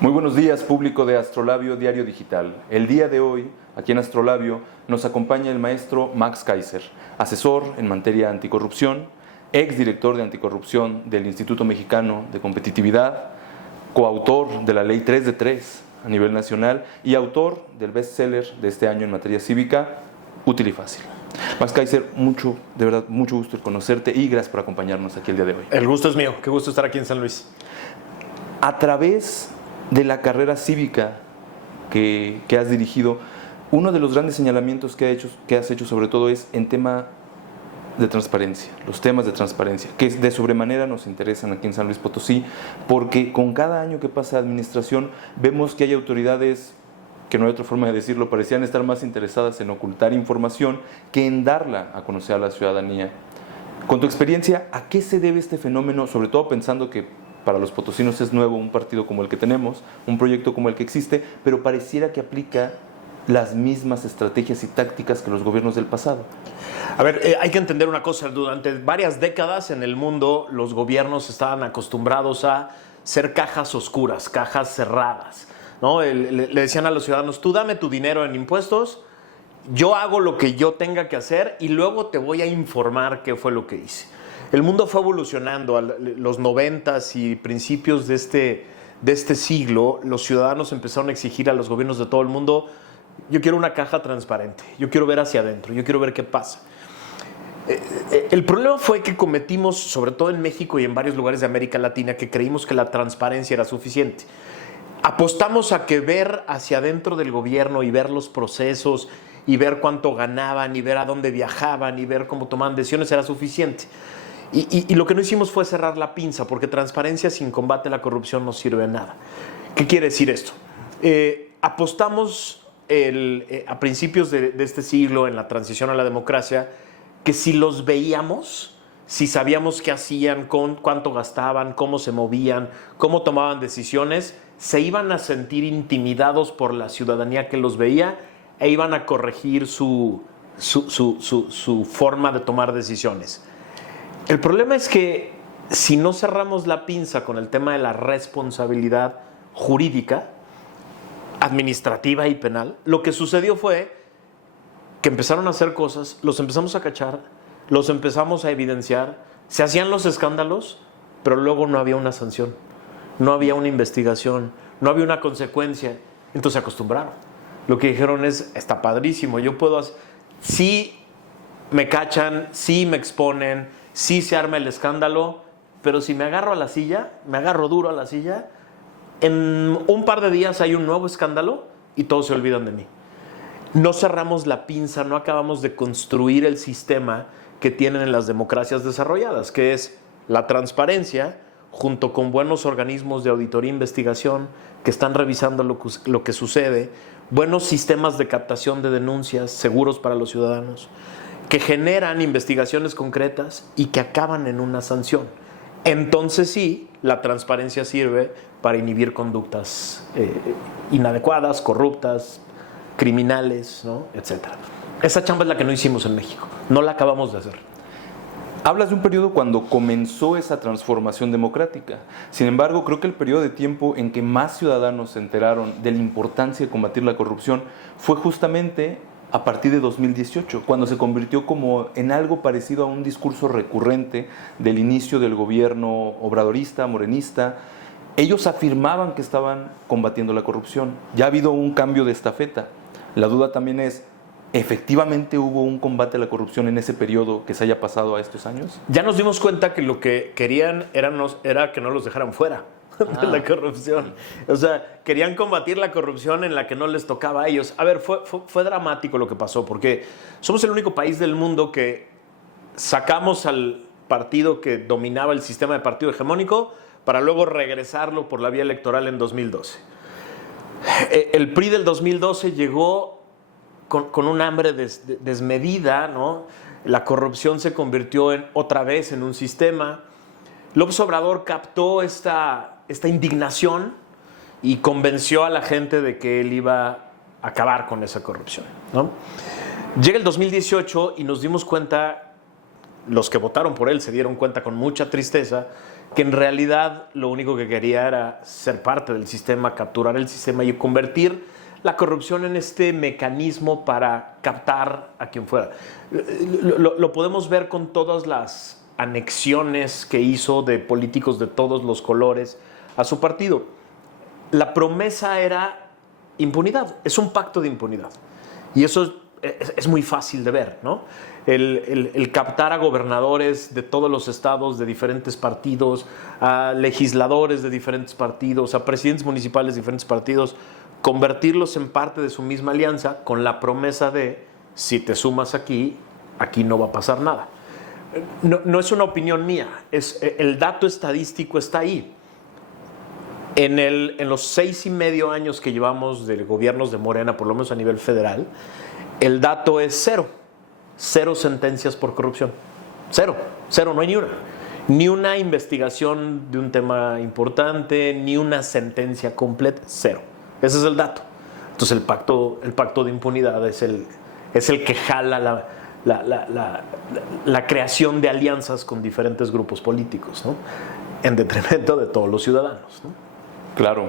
Muy buenos días, público de Astrolabio Diario Digital. El día de hoy, aquí en Astrolabio, nos acompaña el maestro Max Kaiser, asesor en materia anticorrupción, exdirector de anticorrupción del Instituto Mexicano de Competitividad, coautor de la Ley 3 de 3 a nivel nacional y autor del bestseller de este año en materia cívica, Útil y Fácil. Max Kaiser, de verdad, mucho gusto en conocerte y gracias por acompañarnos aquí el día de hoy. El gusto es mío, qué gusto estar aquí en San Luis. A través de la carrera cívica que has dirigido, uno de los grandes señalamientos que has hecho sobre todo es en tema de transparencia, los temas de transparencia, que de sobremanera nos interesan aquí en San Luis Potosí, porque con cada año que pasa de administración vemos que hay autoridades que no hay otra forma de decirlo, parecían estar más interesadas en ocultar información que en darla a conocer a la ciudadanía. Con tu experiencia, ¿a qué se debe este fenómeno? Sobre todo pensando que para los potosinos es nuevo un partido como el que tenemos, un proyecto como el que existe, pero pareciera que aplica las mismas estrategias y tácticas que los gobiernos del pasado. A ver, hay que entender una cosa. Durante varias décadas en el mundo los gobiernos estaban acostumbrados a ser cajas oscuras, cajas cerradas, ¿no? Le decían a los ciudadanos, tú dame tu dinero en impuestos, yo hago lo que yo tenga que hacer y luego te voy a informar qué fue lo que hice. El mundo fue evolucionando. A los 90s y principios de este siglo, los ciudadanos empezaron a exigir a los gobiernos de todo el mundo, yo quiero una caja transparente, yo quiero ver hacia adentro, yo quiero ver qué pasa. El problema fue que cometimos, sobre todo en México y en varios lugares de América Latina, que creímos que la transparencia era suficiente. Apostamos a que ver hacia adentro del gobierno y ver los procesos y ver cuánto ganaban y ver a dónde viajaban y ver cómo tomaban decisiones era suficiente. Y lo que no hicimos fue cerrar la pinza, porque transparencia sin combate a la corrupción no sirve de nada. ¿Qué quiere decir esto? Apostamos a principios de este siglo, en la transición a la democracia, que si los veíamos, si sabíamos qué hacían, cuánto gastaban, cómo se movían, cómo tomaban decisiones, se iban a sentir intimidados por la ciudadanía que los veía e iban a corregir su forma de tomar decisiones. El problema es que si no cerramos la pinza con el tema de la responsabilidad jurídica, administrativa y penal, lo que sucedió fue que empezaron a hacer cosas, los empezamos a cachar, los empezamos a evidenciar, se hacían los escándalos, pero luego no había una sanción, no había una investigación, no había una consecuencia. Entonces se acostumbraron. Lo que dijeron es, está padrísimo, yo puedo hacer, sí me cachan, sí me exponen, sí se arma el escándalo, pero si me agarro a la silla, me agarro duro a la silla, en un par de días hay un nuevo escándalo y todos se olvidan de mí. No cerramos la pinza, no acabamos de construir el sistema que tienen en las democracias desarrolladas, que es la transparencia junto con buenos organismos de auditoría e investigación que están revisando lo que sucede, buenos sistemas de captación de denuncias seguros para los ciudadanos, que generan investigaciones concretas y que acaban en una sanción. Entonces sí, la transparencia sirve para inhibir conductas inadecuadas, corruptas, criminales, ¿no? Etcétera. Esa chamba es la que no hicimos en México, no la acabamos de hacer. Hablas de un periodo cuando comenzó esa transformación democrática. Sin embargo, creo que el periodo de tiempo en que más ciudadanos se enteraron de la importancia de combatir la corrupción fue justamente a partir de 2018, cuando se convirtió como en algo parecido a un discurso recurrente del inicio del gobierno obradorista, morenista. Ellos afirmaban que estaban combatiendo la corrupción. Ya ha habido un cambio de estafeta. La duda también es, ¿efectivamente hubo un combate a la corrupción en ese periodo que se haya pasado a estos años? Ya nos dimos cuenta que lo que querían era que no los dejaran fuera de la corrupción. O sea, querían combatir la corrupción en la que no les tocaba a ellos. A ver, fue dramático lo que pasó, porque somos el único país del mundo que sacamos al partido que dominaba el sistema de partido hegemónico para luego regresarlo por la vía electoral en 2012. El PRI del 2012 llegó con un hambre desmedida, ¿no? La corrupción se convirtió otra vez en un sistema. López Obrador captó esta indignación y convenció a la gente de que él iba a acabar con esa corrupción, ¿no? Llega el 2018 y nos dimos cuenta, los que votaron por él se dieron cuenta con mucha tristeza, que en realidad lo único que quería era ser parte del sistema, capturar el sistema y convertir la corrupción en este mecanismo para captar a quien fuera. Lo podemos ver con todas las anexiones que hizo de políticos de todos los colores a su partido. La promesa era impunidad, es un pacto de impunidad. Y eso es muy fácil de ver, ¿no? El captar a gobernadores de todos los estados, de diferentes partidos, a legisladores de diferentes partidos, a presidentes municipales de diferentes partidos, convertirlos en parte de su misma alianza con la promesa de, si te sumas aquí, aquí no va a pasar nada. No es una opinión mía, el dato estadístico está ahí. En los 6.5 años que llevamos de gobiernos de Morena, por lo menos a nivel federal, el dato es cero. 0 sentencias por corrupción. Cero, no hay ni una. Ni una investigación de un tema importante, ni una sentencia completa, 0. Ese es el dato. Entonces el pacto de impunidad es el que jala la creación de alianzas con diferentes grupos políticos, ¿no? En detrimento de todos los ciudadanos, ¿no? Claro.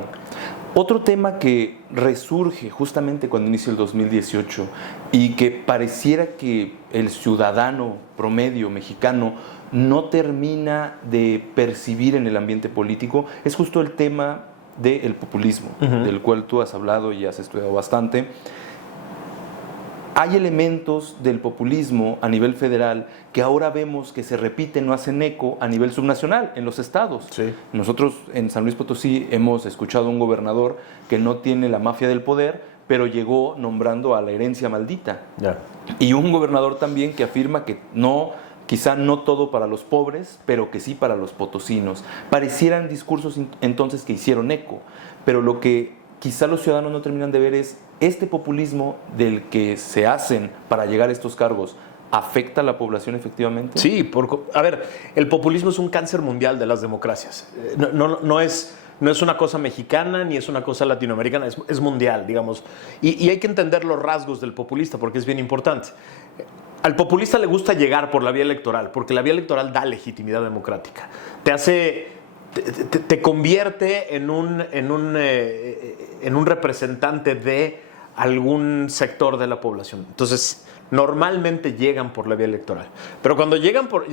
Otro tema que resurge justamente cuando inicia el 2018 y que pareciera que el ciudadano promedio mexicano no termina de percibir en el ambiente político es justo el tema del populismo, del cual tú has hablado y has estudiado bastante. Hay elementos del populismo a nivel federal que ahora vemos que se repiten o hacen eco a nivel subnacional, en los estados. Sí. Nosotros en San Luis Potosí hemos escuchado a un gobernador que no tiene la mafia del poder, pero llegó nombrando a la herencia maldita. Ya. Y un gobernador también que afirma que no, quizá no todo para los pobres, pero que sí para los potosinos. Parecieran discursos entonces que hicieron eco, pero lo que quizá los ciudadanos no terminan de ver es este populismo del que se hacen para llegar a estos cargos. ¿Afecta a la población efectivamente? Sí, a ver, el populismo es un cáncer mundial de las democracias. No es una cosa mexicana ni es una cosa latinoamericana, es mundial, digamos. Y hay que entender los rasgos del populista porque es bien importante. Al populista le gusta llegar por la vía electoral, porque la vía electoral da legitimidad democrática. Te convierte en un representante de algún sector de la población. Entonces, normalmente llegan por la vía electoral. Pero cuando llegan por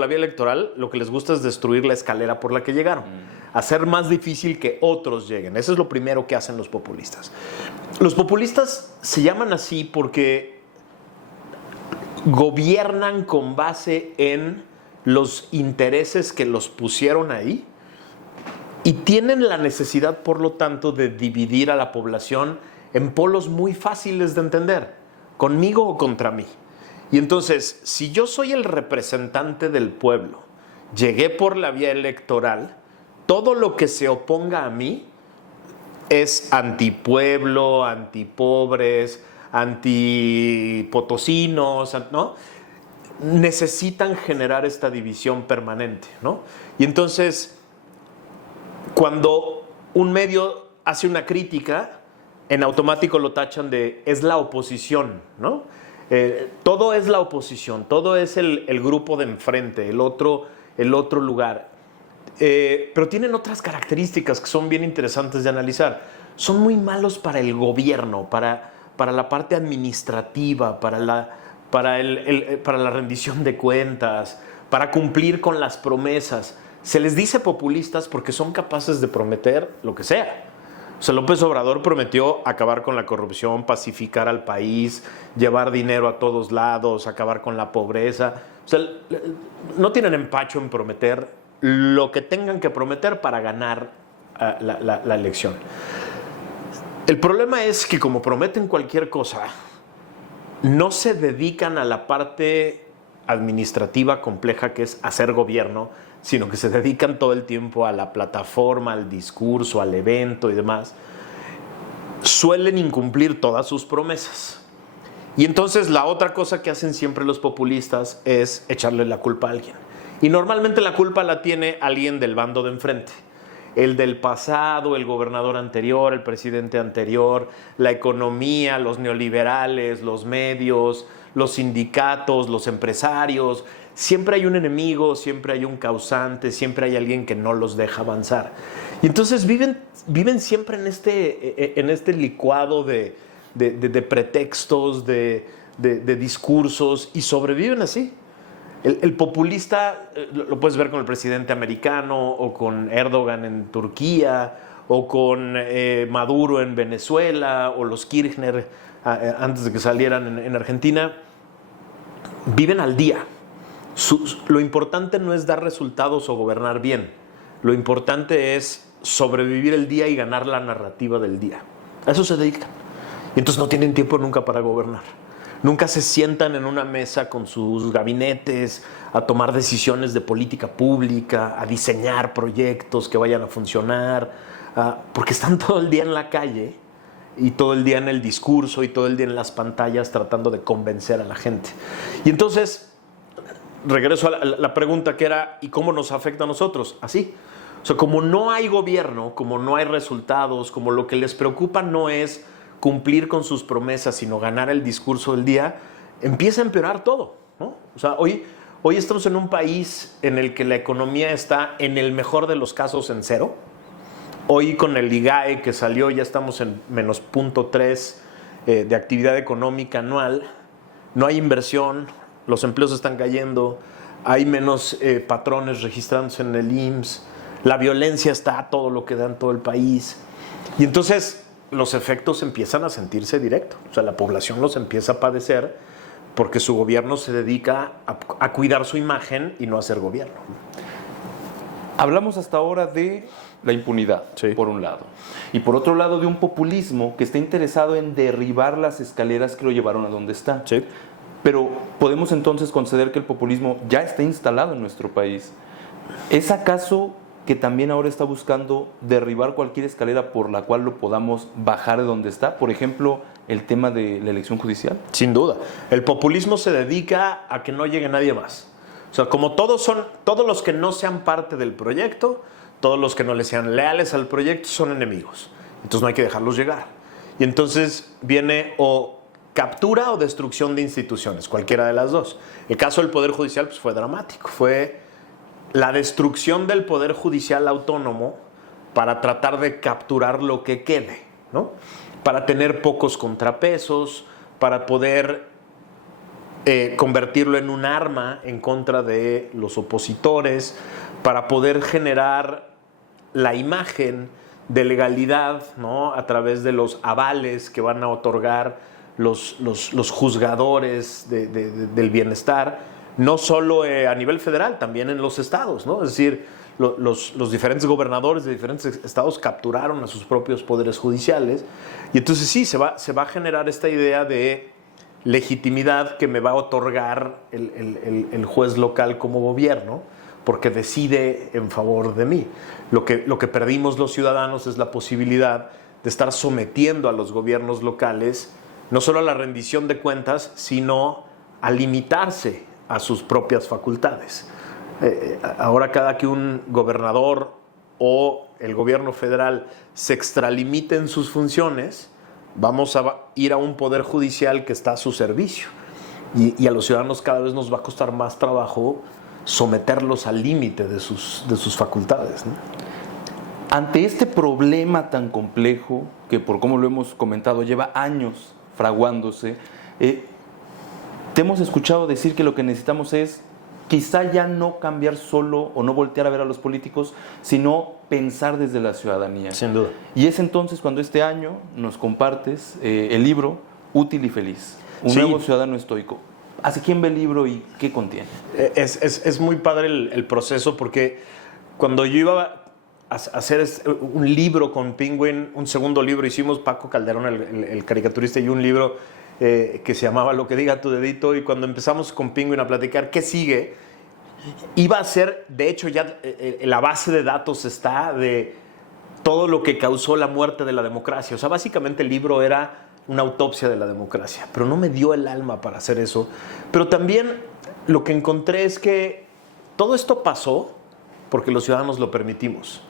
la vía electoral, lo que les gusta es destruir la escalera por la que llegaron. Hacer más difícil que otros lleguen. Eso es lo primero que hacen los populistas. Los populistas se llaman así porque gobiernan con base en los intereses que los pusieron ahí y tienen la necesidad, por lo tanto, de dividir a la población en polos muy fáciles de entender, conmigo o contra mí. Y entonces, si yo soy el representante del pueblo, llegué por la vía electoral, todo lo que se oponga a mí es antipueblo, antipobres, antipotosinos, ¿no? Necesitan generar esta división permanente, ¿no? Y entonces, cuando un medio hace una crítica, en automático lo tachan de es la oposición, ¿no? Todo es la oposición, todo es el grupo de enfrente, el otro lugar. Pero tienen otras características que son bien interesantes de analizar. Son muy malos para el gobierno, para la parte administrativa, para la rendición de cuentas, para cumplir con las promesas. Se les dice populistas porque son capaces de prometer lo que sea. O sea, López Obrador prometió acabar con la corrupción, pacificar al país, llevar dinero a todos lados, acabar con la pobreza. O sea, no tienen empacho en prometer lo que tengan que prometer para ganar la elección. El problema es que como prometen cualquier cosa, no se dedican a la parte administrativa compleja que es hacer gobierno, sino que se dedican todo el tiempo a la plataforma, al discurso, al evento y demás. Suelen incumplir todas sus promesas. Y entonces la otra cosa que hacen siempre los populistas es echarle la culpa a alguien. Y normalmente la culpa la tiene alguien del bando de enfrente. El del pasado, el gobernador anterior, el presidente anterior, la economía, los neoliberales, los medios, los sindicatos, los empresarios. siempre hay un enemigo, siempre hay un causante, siempre hay alguien que no los deja avanzar. Y entonces viven siempre en este licuado de pretextos, de discursos, y sobreviven así. El populista lo puedes ver con el presidente americano, o con Erdogan en Turquía, o con Maduro en Venezuela, o los Kirchner antes de que salieran en Argentina. Viven al día. Lo importante no es dar resultados o gobernar bien. Lo importante es sobrevivir el día y ganar la narrativa del día. A eso se dedican. Y entonces no tienen tiempo nunca para gobernar. Nunca se sientan en una mesa con sus gabinetes a tomar decisiones de política pública, a diseñar proyectos que vayan a funcionar, porque están todo el día en la calle y todo el día en el discurso y todo el día en las pantallas tratando de convencer a la gente. Y entonces, regreso a la pregunta que era, ¿y cómo nos afecta a nosotros? Así. O sea, como no hay gobierno, como no hay resultados, como lo que les preocupa no es cumplir con sus promesas, sino ganar el discurso del día, empieza a empeorar todo, ¿no? O sea, hoy estamos en un país en el que la economía está, en el mejor de los casos, en cero. Hoy con el IGAE que salió ya estamos en menos 0.3 de actividad económica anual. No hay inversión, los empleos están cayendo, hay menos patrones registrándose en el IMSS, la violencia está a todo lo que da en todo el país. Y entonces los efectos empiezan a sentirse directo. O sea, la población los empieza a padecer porque su gobierno se dedica a cuidar su imagen y no a hacer gobierno. Hablamos hasta ahora de la impunidad, sí, por un lado. Y por otro lado, de un populismo que está interesado en derribar las escaleras que lo llevaron a donde está. Sí. Pero podemos entonces conceder que el populismo ya está instalado en nuestro país. ¿Es acaso que también ahora está buscando derribar cualquier escalera por la cual lo podamos bajar de donde está? Por ejemplo, el tema de la elección judicial. Sin duda. El populismo se dedica a que no llegue nadie más. O sea, como todos los que no sean parte del proyecto, todos los que no le sean leales al proyecto son enemigos. Entonces no hay que dejarlos llegar. Y entonces viene o captura o destrucción de instituciones, cualquiera de las dos. El caso del Poder Judicial pues, fue dramático. Fue la destrucción del Poder Judicial autónomo para tratar de capturar lo que quede, ¿no? Para tener pocos contrapesos, para poder convertirlo en un arma en contra de los opositores, para poder generar la imagen de legalidad, ¿no? A través de los avales que van a otorgar los juzgadores del bienestar, no solo a nivel federal, también en los estados, ¿no? Es decir, los diferentes gobernadores de diferentes estados capturaron a sus propios poderes judiciales, y entonces sí, se va a generar esta idea de legitimidad que me va a otorgar el juez local como gobierno, porque decide en favor de mí. Lo que perdimos los ciudadanos es la posibilidad de estar sometiendo a los gobiernos locales no solo a la rendición de cuentas, sino a limitarse a sus propias facultades. Ahora cada que un gobernador o el gobierno federal se extralimite en sus funciones, vamos a ir a un poder judicial que está a su servicio. Y a los ciudadanos cada vez nos va a costar más trabajo someterlos al límite de sus facultades, ¿no? Ante este problema tan complejo, que por como lo hemos comentado lleva años fraguándose, te hemos escuchado decir que lo que necesitamos es quizá ya no cambiar solo o no voltear a ver a los políticos, sino pensar desde la ciudadanía. Sin duda. Y es entonces cuando este año nos compartes el libro Útil y Feliz, un nuevo ciudadano estoico. ¿Hacia quién ve el libro y qué contiene? Es muy padre el proceso, porque cuando yo iba a hacer un libro con Penguin, un segundo libro, hicimos Paco Calderón, el caricaturista, y un libro que se llamaba Lo que diga tu dedito, y cuando empezamos con Penguin a platicar qué sigue, iba a ser, de hecho ya la base de datos está de todo lo que causó la muerte de la democracia. O sea, básicamente el libro era una autopsia de la democracia, pero no me dio el alma para hacer eso. Pero también lo que encontré es que todo esto pasó porque los ciudadanos lo permitimos.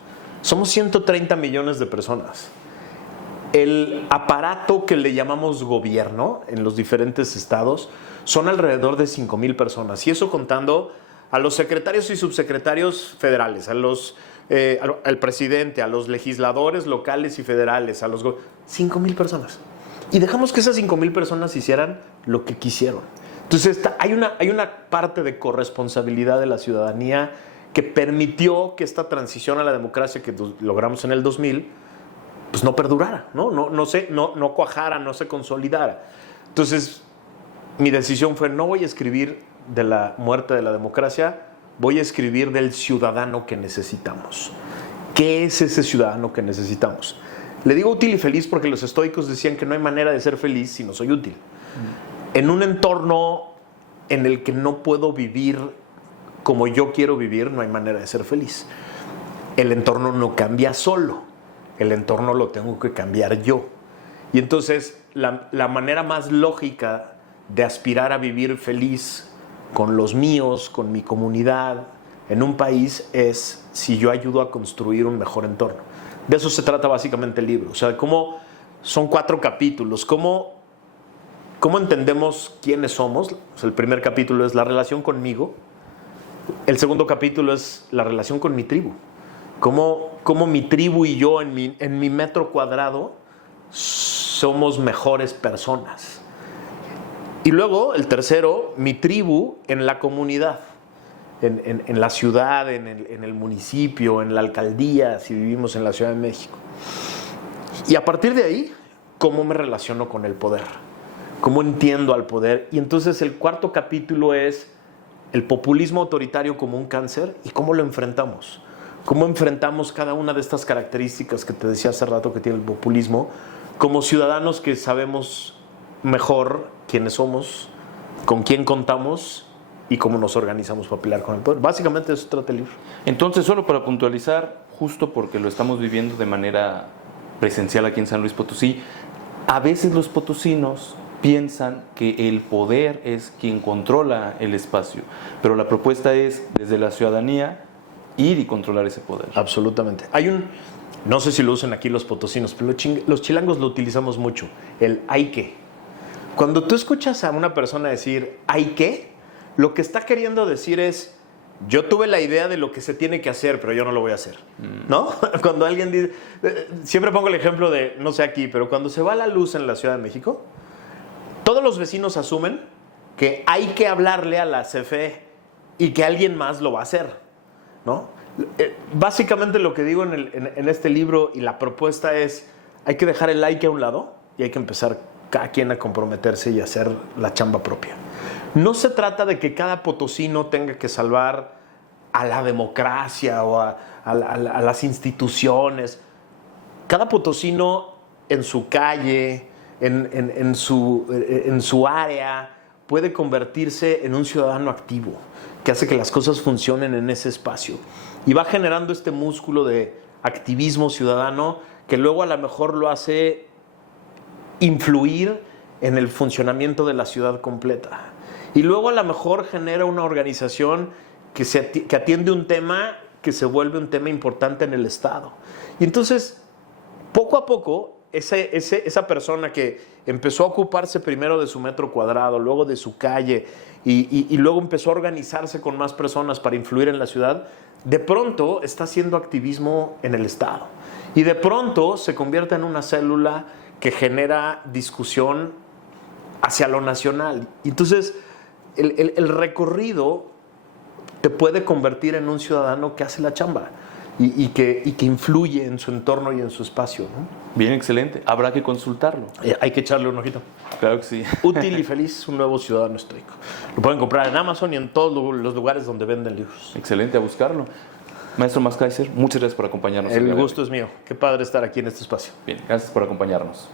Somos 130 millones de personas El aparato que le llamamos gobierno en los diferentes estados son alrededor de 5,000 personas. Y eso contando a los secretarios y subsecretarios federales, al presidente, a los legisladores locales y federales, 5,000 personas. Y dejamos que esas 5,000 personas hicieran lo que quisieron. Entonces hay una parte de corresponsabilidad de la ciudadanía que permitió que esta transición a la democracia que logramos en el 2000 pues no perdurara, no cuajara, no se consolidara. Entonces mi decisión fue: no voy a escribir de la muerte de la democracia, voy a escribir del ciudadano que necesitamos. ¿Qué es ese ciudadano que necesitamos? Le digo útil y feliz porque los estoicos decían que no hay manera de ser feliz si no soy útil. En un entorno en el que no puedo vivir como yo quiero vivir, no hay manera de ser feliz. El entorno no cambia solo, el entorno lo tengo que cambiar yo. Y entonces la manera más lógica de aspirar a vivir feliz con los míos, con mi comunidad, en un país, es si yo ayudo a construir un mejor entorno. De eso se trata básicamente el libro. O sea, cómo son 4 capítulos, cómo entendemos quiénes somos. O sea, el primer capítulo es la relación conmigo. El segundo capítulo es la relación con mi tribu. Cómo mi tribu y yo en mi metro cuadrado somos mejores personas. Y luego, el tercero, mi tribu en la comunidad, en la ciudad, en el municipio, en la alcaldía, si vivimos en la Ciudad de México. Y a partir de ahí, cómo me relaciono con el poder, cómo entiendo al poder. Y entonces el cuarto capítulo es el populismo autoritario como un cáncer y cómo lo enfrentamos. Cómo enfrentamos cada una de estas características que te decía hace rato que tiene el populismo, como ciudadanos que sabemos mejor quiénes somos, con quién contamos y cómo nos organizamos para pelear con el poder. Básicamente de eso trata el libro. Entonces, solo para puntualizar, justo porque lo estamos viviendo de manera presencial aquí en San Luis Potosí, a veces los potosinos piensan que el poder es quien controla el espacio, pero la propuesta es, desde la ciudadanía, ir y controlar ese poder. Absolutamente. No sé si lo usan aquí los potosinos, pero los chilangos lo utilizamos mucho, el hay que. Cuando tú escuchas a una persona decir hay que, lo que está queriendo decir es: yo tuve la idea de lo que se tiene que hacer, pero yo no lo voy a hacer, ¿no? Cuando alguien dice, siempre pongo el ejemplo de, no sé aquí, pero cuando se va la luz en la Ciudad de México, todos los vecinos asumen que hay que hablarle a la CFE y que alguien más lo va a hacer, ¿no? Básicamente lo que digo en este libro y la propuesta es: hay que dejar el hay que a un lado y hay que empezar cada quien a comprometerse y hacer la chamba propia. No se trata de que cada potosino tenga que salvar a la democracia o a las instituciones. Cada potosino en su calle, en su área, puede convertirse en un ciudadano activo que hace que las cosas funcionen en ese espacio. Y va generando este músculo de activismo ciudadano que luego a lo mejor lo hace influir en el funcionamiento de la ciudad completa. Y luego a lo mejor genera una organización que atiende un tema que se vuelve un tema importante en el Estado. Y entonces, poco a poco, esa persona que empezó a ocuparse primero de su metro cuadrado, luego de su calle, y luego empezó a organizarse con más personas para influir en la ciudad, de pronto está haciendo activismo en el Estado. Y de pronto se convierte en una célula que genera discusión hacia lo nacional. Y entonces, el recorrido te puede convertir en un ciudadano que hace la chamba y que influye en su entorno y en su espacio, ¿no? Bien, excelente. Habrá que consultarlo. Hay que echarle un ojito. Claro que sí. Útil y feliz, un nuevo ciudadano estoico. Lo pueden comprar en Amazon y en todos los lugares donde venden libros. Excelente, a buscarlo. Maestro Max Kaiser, muchas gracias por acompañarnos. El gusto es mío. Qué padre estar aquí en este espacio. Bien, gracias por acompañarnos.